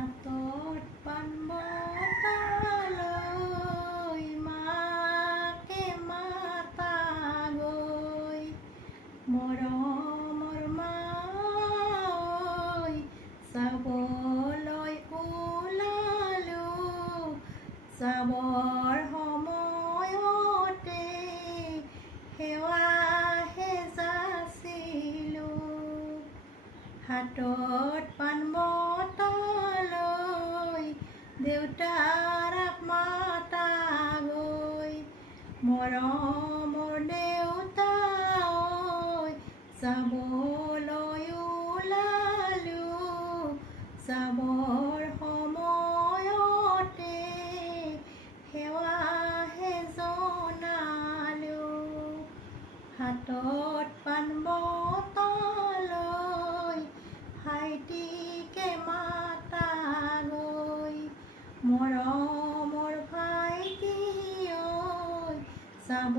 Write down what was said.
হাতত পাণ বঁটা লৈ মাকে মাতা গৈ মৰমৰ মা ঐ চাবলৈ ওলালোঁ যাবৰ সময়তে সেৱাহে যাচিলোঁ হাতত পাণ বঁটা লৈ দেউতাক মাতা গৈ মৰমৰ দেউতা ঐ যাবলৈ ওলালোঁ যাবৰ সময়তে সেৱাহে জনালোঁ হাতত পাণ বঁটা লৈ ভাইটিকে মাতা গৈ মৰমৰ ভাইটি ঐ যাব